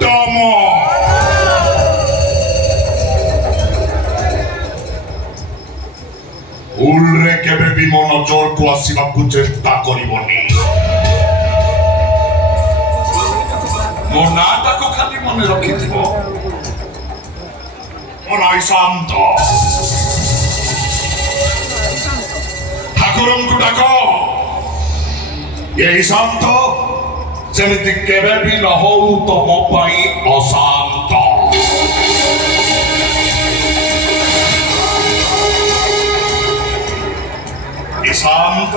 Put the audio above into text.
ଦମ। ଭୁଲରେ କେବେ ବି ମୋ ନଜରକୁ ଆସିବାକୁ ଚେଷ୍ଟା କରିବନି। ମୋ ନାଁଟାକୁ ଖାଲି ମନେ ରଖିଥିବ। ମୋ ନାଁ ଶାନ୍ତ। ଠାକୁରଙ୍କୁ ଡାକ। ଏଇ ଶାନ୍ତ ଯେମିତି କେବେ ବି ନ ହଉ ତମ ପାଇଁ ଅଶାନ୍ତ। ଶାନ୍ତ